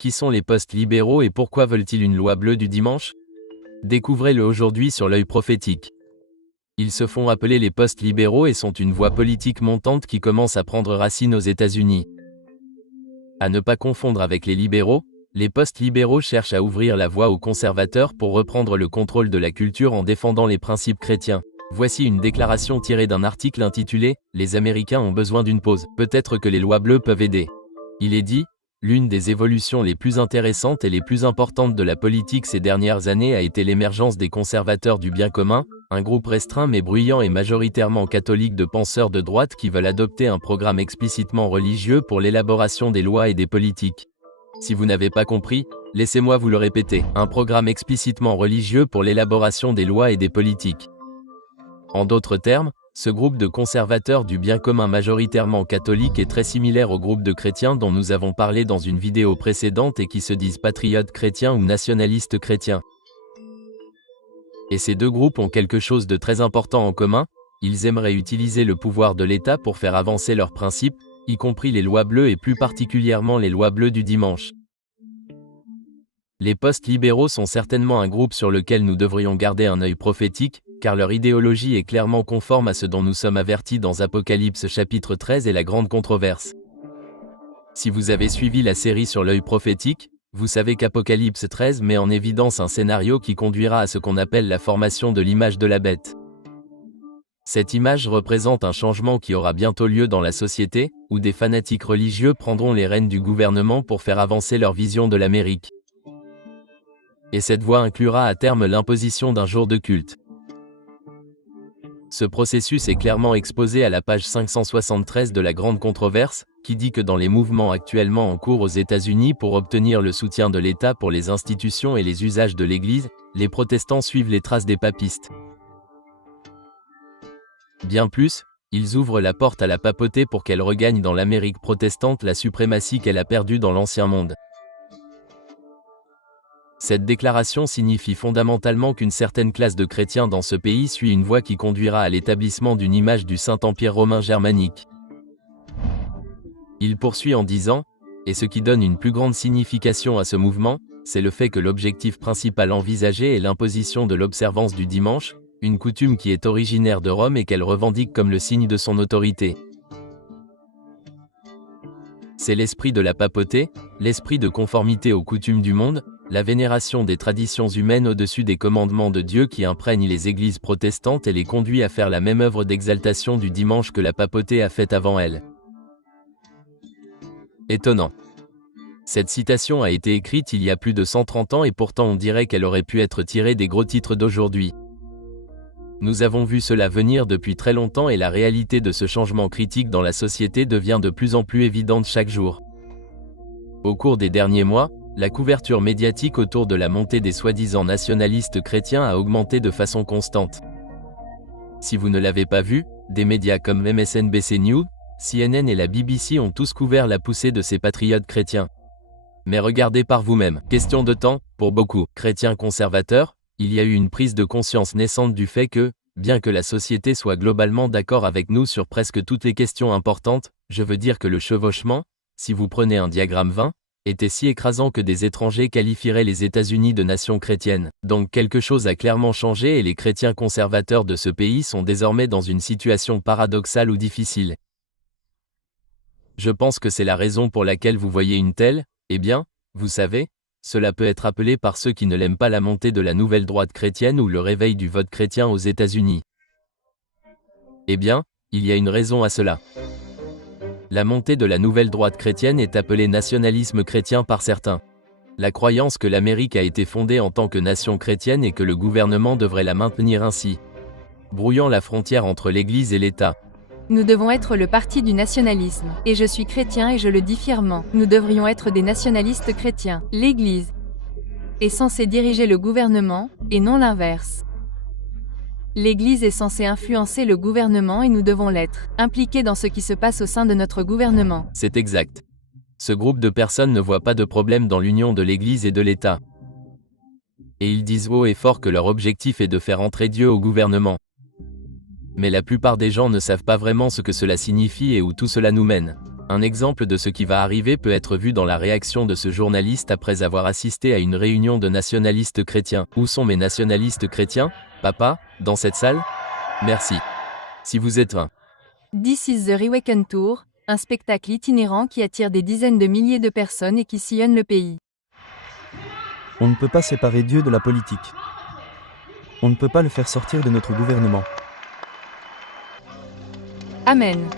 Qui sont les post-libéraux et pourquoi veulent-ils une loi bleue du dimanche? Découvrez-le aujourd'hui sur l'œil prophétique. Ils se font appeler les post-libéraux et sont une voie politique montante qui commence à prendre racine aux États-Unis. À ne pas confondre avec les libéraux, les post-libéraux cherchent à ouvrir la voie aux conservateurs pour reprendre le contrôle de la culture en défendant les principes chrétiens. Voici une déclaration tirée d'un article intitulé « Les Américains ont besoin d'une pause. Peut-être que les lois bleues peuvent aider ». Il est dit « L'une des évolutions les plus intéressantes et les plus importantes de la politique ces dernières années a été l'émergence des conservateurs du bien commun, un groupe restreint mais bruyant et majoritairement catholique de penseurs de droite qui veulent adopter un programme explicitement religieux pour l'élaboration des lois et des politiques. Si vous n'avez pas compris, laissez-moi vous le répéter, un programme explicitement religieux pour l'élaboration des lois et des politiques. En d'autres termes, ce groupe de conservateurs du bien commun majoritairement catholique est très similaire au groupe de chrétiens dont nous avons parlé dans une vidéo précédente et qui se disent patriotes chrétiens ou nationalistes chrétiens. Et ces deux groupes ont quelque chose de très important en commun, ils aimeraient utiliser le pouvoir de l'État pour faire avancer leurs principes, y compris les lois bleues et plus particulièrement les lois bleues du dimanche. Les post-libéraux sont certainement un groupe sur lequel nous devrions garder un œil prophétique, car leur idéologie est clairement conforme à ce dont nous sommes avertis dans Apocalypse chapitre 13 et la grande controverse. Si vous avez suivi la série sur l'œil prophétique, vous savez qu'Apocalypse 13 met en évidence un scénario qui conduira à ce qu'on appelle la formation de l'image de la bête. Cette image représente un changement qui aura bientôt lieu dans la société, où des fanatiques religieux prendront les rênes du gouvernement pour faire avancer leur vision de l'Amérique. Et cette voie inclura à terme l'imposition d'un jour de culte. Ce processus est clairement exposé à la page 573 de la grande controverse, qui dit que dans les mouvements actuellement en cours aux États-Unis pour obtenir le soutien de l'État pour les institutions et les usages de l'Église, les protestants suivent les traces des papistes. Bien plus, ils ouvrent la porte à la papauté pour qu'elle regagne dans l'Amérique protestante la suprématie qu'elle a perdue dans l'Ancien Monde. Cette déclaration signifie fondamentalement qu'une certaine classe de chrétiens dans ce pays suit une voie qui conduira à l'établissement d'une image du Saint-Empire romain germanique. Il poursuit en disant, et ce qui donne une plus grande signification à ce mouvement, c'est le fait que l'objectif principal envisagé est l'imposition de l'observance du dimanche, une coutume qui est originaire de Rome et qu'elle revendique comme le signe de son autorité. C'est l'esprit de la papauté, l'esprit de conformité aux coutumes du monde, la vénération des traditions humaines au-dessus des commandements de Dieu qui imprègne les églises protestantes et les conduit à faire la même œuvre d'exaltation du dimanche que la papauté a faite avant elle. Étonnant. Cette citation a été écrite il y a plus de 130 ans et pourtant on dirait qu'elle aurait pu être tirée des gros titres d'aujourd'hui. Nous avons vu cela venir depuis très longtemps et la réalité de ce changement critique dans la société devient de plus en plus évidente chaque jour. Au cours des derniers mois, la couverture médiatique autour de la montée des soi-disant nationalistes chrétiens a augmenté de façon constante. Si vous ne l'avez pas vu, des médias comme MSNBC News, CNN et la BBC ont tous couvert la poussée de ces patriotes chrétiens. Mais regardez par vous-même. Question de temps, pour beaucoup, chrétiens conservateurs, il y a eu une prise de conscience naissante du fait que, bien que la société soit globalement d'accord avec nous sur presque toutes les questions importantes, je veux dire que le chevauchement, si vous prenez un diagramme 20, était si écrasant que des étrangers qualifieraient les États-Unis de nation chrétienne. Donc quelque chose a clairement changé et les chrétiens conservateurs de ce pays sont désormais dans une situation paradoxale ou difficile. Je pense que c'est la raison pour laquelle vous voyez une telle, eh bien, vous savez, cela peut être appelé par ceux qui ne l'aiment pas la montée de la nouvelle droite chrétienne ou le réveil du vote chrétien aux États-Unis. Eh bien, il y a une raison à cela. La montée de la nouvelle droite chrétienne est appelée nationalisme chrétien par certains. La croyance que l'Amérique a été fondée en tant que nation chrétienne et que le gouvernement devrait la maintenir ainsi, brouillant la frontière entre l'Église et l'État. Nous devons être le parti du nationalisme. Et je suis chrétien et je le dis fièrement. Nous devrions être des nationalistes chrétiens. L'Église est censée diriger le gouvernement, et non l'inverse. L'Église est censée influencer le gouvernement et nous devons l'être, impliqués dans ce qui se passe au sein de notre gouvernement. C'est exact. Ce groupe de personnes ne voit pas de problème dans l'union de l'Église et de l'État. Et ils disent haut et fort que leur objectif est de faire entrer Dieu au gouvernement. Mais la plupart des gens ne savent pas vraiment ce que cela signifie et où tout cela nous mène. Un exemple de ce qui va arriver peut être vu dans la réaction de ce journaliste après avoir assisté à une réunion de nationalistes chrétiens. Où sont mes nationalistes chrétiens, papa, dans cette salle? Merci. Si vous êtes un. This is the Reawaken Tour, un spectacle itinérant qui attire des dizaines de milliers de personnes et qui sillonne le pays. On ne peut pas séparer Dieu de la politique. On ne peut pas le faire sortir de notre gouvernement. Amen.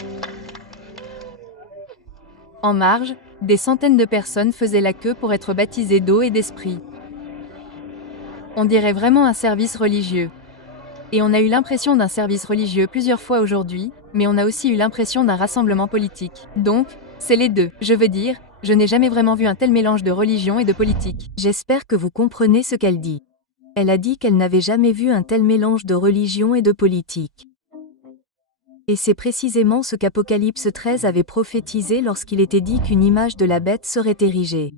En marge, des centaines de personnes faisaient la queue pour être baptisées d'eau et d'esprit. On dirait vraiment un service religieux. Et on a eu l'impression d'un service religieux plusieurs fois aujourd'hui, mais on a aussi eu l'impression d'un rassemblement politique. Donc, c'est les deux. Je veux dire, je n'ai jamais vraiment vu un tel mélange de religion et de politique. J'espère que vous comprenez ce qu'elle dit. Elle a dit qu'elle n'avait jamais vu un tel mélange de religion et de politique. Et c'est précisément ce qu'Apocalypse 13 avait prophétisé lorsqu'il était dit qu'une image de la bête serait érigée.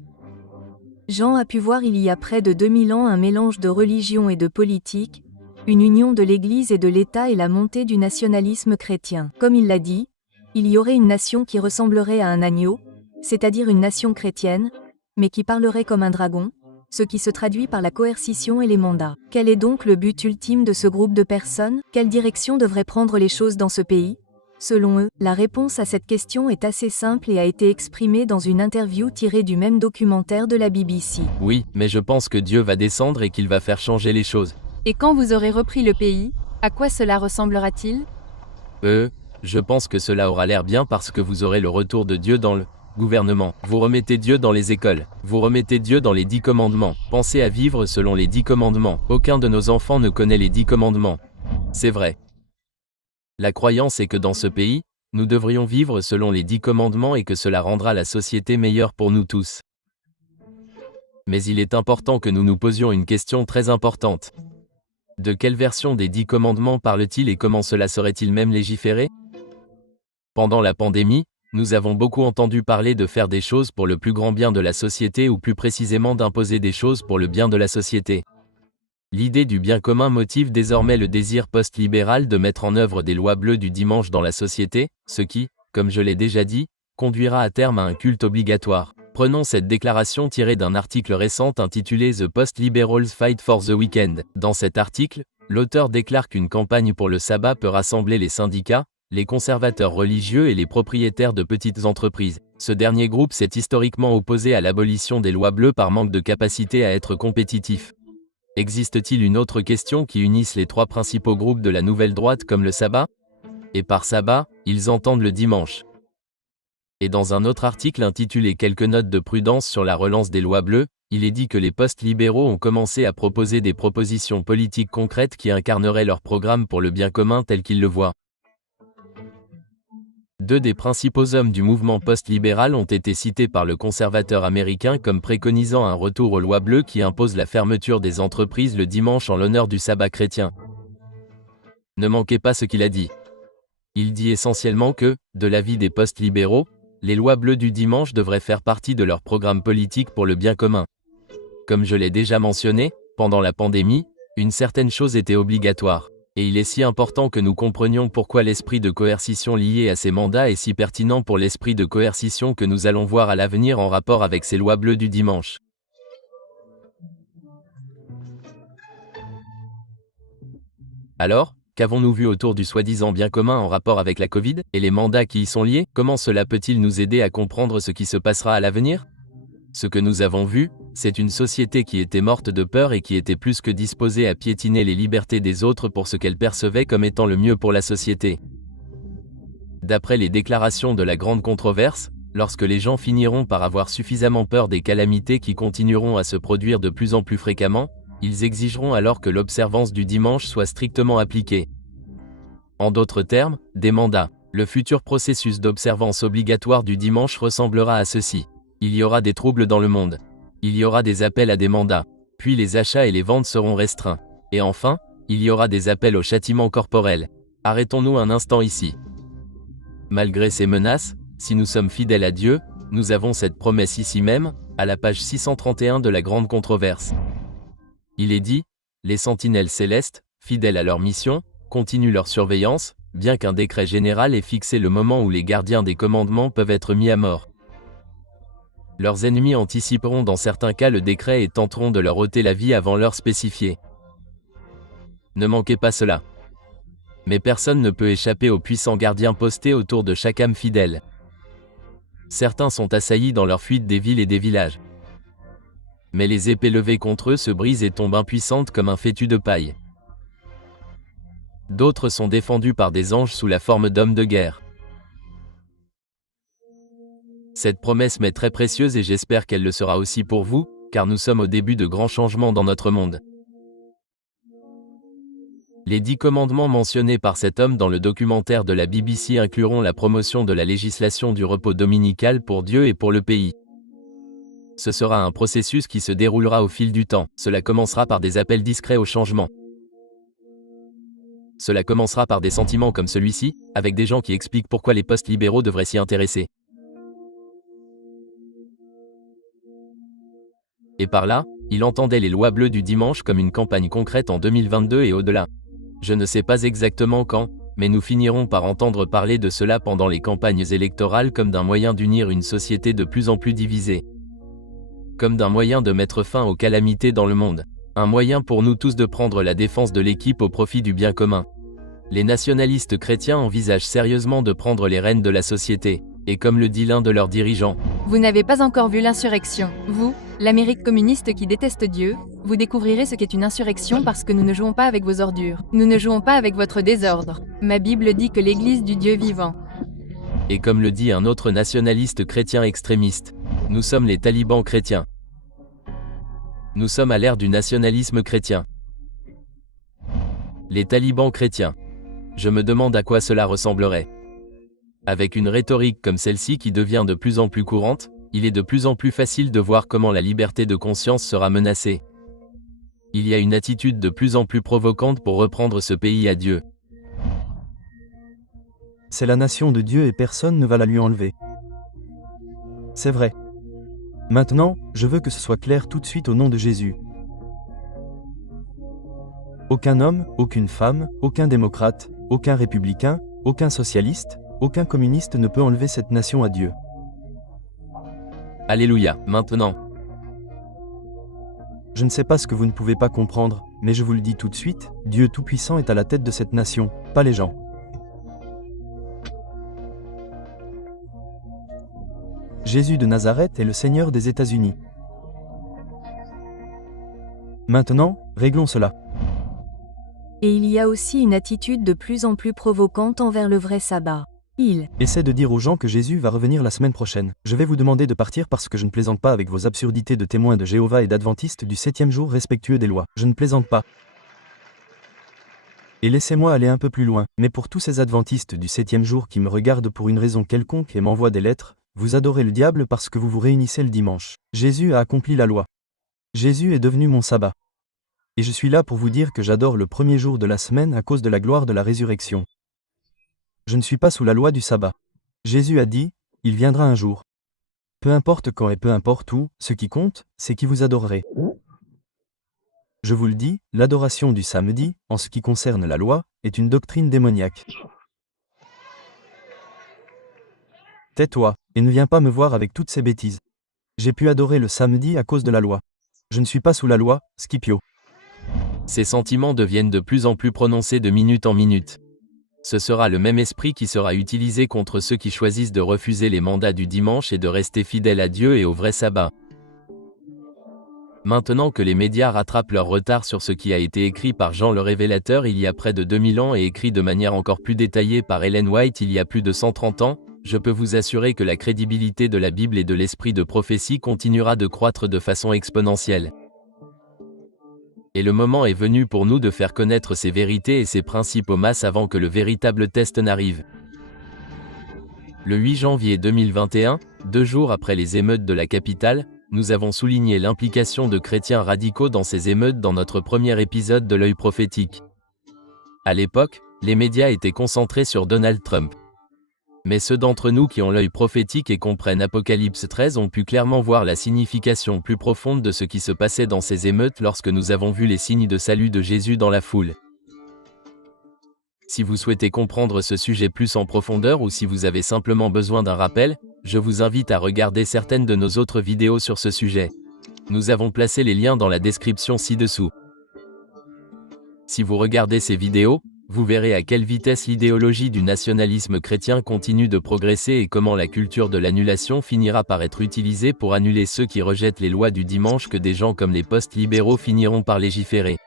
Jean a pu voir il y a près de 2000 ans un mélange de religion et de politique, une union de l'Église et de l'État et la montée du nationalisme chrétien. Comme il l'a dit, il y aurait une nation qui ressemblerait à un agneau, c'est-à-dire une nation chrétienne, mais qui parlerait comme un dragon, ce qui se traduit par la coercition et les mandats. Quel est donc le but ultime de ce groupe de personnes? Quelle direction devraient prendre les choses dans ce pays? Selon eux, la réponse à cette question est assez simple et a été exprimée dans une interview tirée du même documentaire de la BBC. Oui, mais je pense que Dieu va descendre et qu'il va faire changer les choses. Et quand vous aurez repris le pays, à quoi cela ressemblera-t-il? Je pense que cela aura l'air bien parce que vous aurez le retour de Dieu dans le gouvernement. Vous remettez Dieu dans les écoles. Vous remettez Dieu dans les 10 commandements. Pensez à vivre selon les 10 commandements. Aucun de nos enfants ne connaît les 10 commandements. C'est vrai. La croyance est que dans ce pays, nous devrions vivre selon les 10 commandements et que cela rendra la société meilleure pour nous tous. Mais il est important que nous nous posions une question très importante. De quelle version des 10 commandements parle-t-il et comment cela serait-il même légiféré? Pendant la pandémie, nous avons beaucoup entendu parler de faire des choses pour le plus grand bien de la société ou plus précisément d'imposer des choses pour le bien de la société. L'idée du bien commun motive désormais le désir post-libéral de mettre en œuvre des lois bleues du dimanche dans la société, ce qui, comme je l'ai déjà dit, conduira à terme à un culte obligatoire. Prenons cette déclaration tirée d'un article récent intitulé The Post-Liberals Fight for the Weekend. Dans cet article, l'auteur déclare qu'une campagne pour le sabbat peut rassembler les syndicats, les conservateurs religieux et les propriétaires de petites entreprises. Ce dernier groupe s'est historiquement opposé à l'abolition des lois bleues par manque de capacité à être compétitif. Existe-t-il une autre question qui unisse les trois principaux groupes de la nouvelle droite comme le sabbat? Et par sabbat, ils entendent le dimanche. Et dans un autre article intitulé Quelques notes de prudence sur la relance des lois bleues, il est dit que les post-libéraux ont commencé à proposer des propositions politiques concrètes qui incarneraient leur programme pour le bien commun tel qu'ils le voient. Deux des principaux hommes du mouvement post-libéral ont été cités par le conservateur américain comme préconisant un retour aux lois bleues qui imposent la fermeture des entreprises le dimanche en l'honneur du sabbat chrétien. Ne manquez pas ce qu'il a dit. Il dit essentiellement que, de l'avis des post-libéraux, les lois bleues du dimanche devraient faire partie de leur programme politique pour le bien commun. Comme je l'ai déjà mentionné, pendant la pandémie, une certaine chose était obligatoire. Et il est si important que nous comprenions pourquoi l'esprit de coercition lié à ces mandats est si pertinent pour l'esprit de coercition que nous allons voir à l'avenir en rapport avec ces lois bleues du dimanche. Alors, qu'avons-nous vu autour du soi-disant bien commun en rapport avec la Covid, et les mandats qui y sont liés? Comment cela peut-il nous aider à comprendre ce qui se passera à l'avenir? Ce que nous avons vu, c'est une société qui était morte de peur et qui était plus que disposée à piétiner les libertés des autres pour ce qu'elle percevait comme étant le mieux pour la société. D'après les déclarations de la grande controverse, lorsque les gens finiront par avoir suffisamment peur des calamités qui continueront à se produire de plus en plus fréquemment, ils exigeront alors que l'observance du dimanche soit strictement appliquée. En d'autres termes, des mandats. Le futur processus d'observance obligatoire du dimanche ressemblera à ceci. Il y aura des troubles dans le monde. Il y aura des appels à des mandats. Puis les achats et les ventes seront restreints. Et enfin, il y aura des appels au châtiment corporel. Arrêtons-nous un instant ici. Malgré ces menaces, si nous sommes fidèles à Dieu, nous avons cette promesse ici même, à la page 631 de la grande controverse. Il est dit, les sentinelles célestes, fidèles à leur mission, continuent leur surveillance, bien qu'un décret général ait fixé le moment où les gardiens des commandements peuvent être mis à mort. Leurs ennemis anticiperont dans certains cas le décret et tenteront de leur ôter la vie avant l'heure spécifiée. Ne manquez pas cela. Mais personne ne peut échapper aux puissants gardiens postés autour de chaque âme fidèle. Certains sont assaillis dans leur fuite des villes et des villages. Mais les épées levées contre eux se brisent et tombent impuissantes comme un fétu de paille. D'autres sont défendus par des anges sous la forme d'hommes de guerre. Cette promesse m'est très précieuse et j'espère qu'elle le sera aussi pour vous, car nous sommes au début de grands changements dans notre monde. Les 10 commandements mentionnés par cet homme dans le documentaire de la BBC incluront la promotion de la législation du repos dominical pour Dieu et pour le pays. Ce sera un processus qui se déroulera au fil du temps. Cela commencera par des appels discrets au changement. Cela commencera par des sentiments comme celui-ci, avec des gens qui expliquent pourquoi les postes libéraux devraient s'y intéresser. Et par là, il entendait les lois bleues du dimanche comme une campagne concrète en 2022 et au-delà. Je ne sais pas exactement quand, mais nous finirons par entendre parler de cela pendant les campagnes électorales comme d'un moyen d'unir une société de plus en plus divisée. Comme d'un moyen de mettre fin aux calamités dans le monde. Un moyen pour nous tous de prendre la défense de l'équipe au profit du bien commun. Les nationalistes chrétiens envisagent sérieusement de prendre les rênes de la société, et comme le dit l'un de leurs dirigeants, Vous n'avez pas encore vu l'insurrection. Vous, l'Amérique communiste qui déteste Dieu, vous découvrirez ce qu'est une insurrection parce que nous ne jouons pas avec vos ordures. Nous ne jouons pas avec votre désordre. Ma Bible dit que l'Église du Dieu vivant. et comme le dit un autre nationaliste chrétien extrémiste, nous sommes les talibans chrétiens. Nous sommes à l'ère du nationalisme chrétien. Les talibans chrétiens. Je me demande à quoi cela ressemblerait. Avec une rhétorique comme celle-ci qui devient de plus en plus courante, il est de plus en plus facile de voir comment la liberté de conscience sera menacée. Il y a une attitude de plus en plus provocante pour reprendre ce pays à Dieu. C'est la nation de Dieu et personne ne va la lui enlever. C'est vrai. Maintenant, je veux que ce soit clair tout de suite au nom de Jésus. Aucun homme, aucune femme, aucun démocrate, aucun républicain, aucun socialiste, aucun communiste ne peut enlever cette nation à Dieu. Alléluia, maintenant. Je ne sais pas ce que vous ne pouvez pas comprendre, mais je vous le dis tout de suite, Dieu Tout-Puissant est à la tête de cette nation, pas les gens. Jésus de Nazareth est le Seigneur des États-Unis. Maintenant, réglons cela. Et il y a aussi une attitude de plus en plus provocante envers le vrai sabbat. Il essaie de dire aux gens que Jésus va revenir la semaine prochaine. Je vais vous demander de partir parce que je ne plaisante pas avec vos absurdités de témoins de Jéhovah et d'adventistes du 7e jour respectueux des lois. Je ne plaisante pas. Et laissez-moi aller un peu plus loin. Mais pour tous ces adventistes du 7e jour qui me regardent pour une raison quelconque et m'envoient des lettres, vous adorez le diable parce que vous vous réunissez le dimanche. Jésus a accompli la loi. Jésus est devenu mon sabbat. Et je suis là pour vous dire que j'adore le premier jour de la semaine à cause de la gloire de la résurrection. Je ne suis pas sous la loi du sabbat. Jésus a dit, il viendra un jour. Peu importe quand et peu importe où, ce qui compte, c'est qui vous adorerez. Je vous le dis, l'adoration du samedi, en ce qui concerne la loi, est une doctrine démoniaque. Tais-toi, et ne viens pas me voir avec toutes ces bêtises. J'ai pu adorer le samedi à cause de la loi. Je ne suis pas sous la loi, Scipio. Ces sentiments deviennent de plus en plus prononcés de minute en minute. Ce sera le même esprit qui sera utilisé contre ceux qui choisissent de refuser les mandats du dimanche et de rester fidèles à Dieu et au vrai sabbat. Maintenant que les médias rattrapent leur retard sur ce qui a été écrit par Jean le Révélateur il y a près de 2000 ans et écrit de manière encore plus détaillée par Ellen White il y a plus de 130 ans, je peux vous assurer que la crédibilité de la Bible et de l'esprit de prophétie continuera de croître de façon exponentielle. Et le moment est venu pour nous de faire connaître ces vérités et ces principes aux masses avant que le véritable test n'arrive. Le 8 janvier 2021, 2 jours après les émeutes de la capitale, nous avons souligné l'implication de chrétiens radicaux dans ces émeutes dans notre premier épisode de l'œil prophétique. À l'époque, les médias étaient concentrés sur Donald Trump. Mais ceux d'entre nous qui ont l'œil prophétique et comprennent Apocalypse 13 ont pu clairement voir la signification plus profonde de ce qui se passait dans ces émeutes lorsque nous avons vu les signes de salut de Jésus dans la foule. Si vous souhaitez comprendre ce sujet plus en profondeur ou si vous avez simplement besoin d'un rappel, je vous invite à regarder certaines de nos autres vidéos sur ce sujet. Nous avons placé les liens dans la description ci-dessous. Si vous regardez ces vidéos, vous verrez à quelle vitesse l'idéologie du nationalisme chrétien continue de progresser et comment la culture de l'annulation finira par être utilisée pour annuler ceux qui rejettent les lois du dimanche que des gens comme les post-libéraux finiront par légiférer.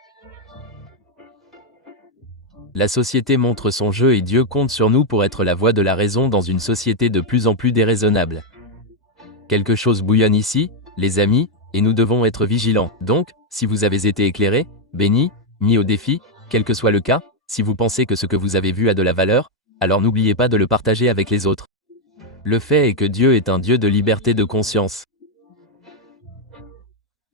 La société montre son jeu et Dieu compte sur nous pour être la voix de la raison dans une société de plus en plus déraisonnable. Quelque chose bouillonne ici, les amis, et nous devons être vigilants. Donc, si vous avez été éclairés, bénis, mis au défi, quel que soit le cas, si vous pensez que ce que vous avez vu a de la valeur, alors n'oubliez pas de le partager avec les autres. Le fait est que Dieu est un Dieu de liberté de conscience.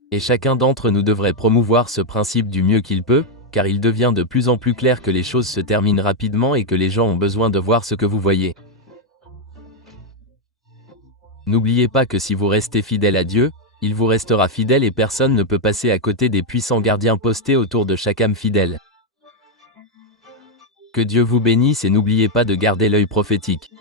Et chacun d'entre nous devrait promouvoir ce principe du mieux qu'il peut, car il devient de plus en plus clair que les choses se terminent rapidement et que les gens ont besoin de voir ce que vous voyez. N'oubliez pas que si vous restez fidèle à Dieu, il vous restera fidèle et personne ne peut passer à côté des puissants gardiens postés autour de chaque âme fidèle. Que Dieu vous bénisse et n'oubliez pas de garder l'œil prophétique.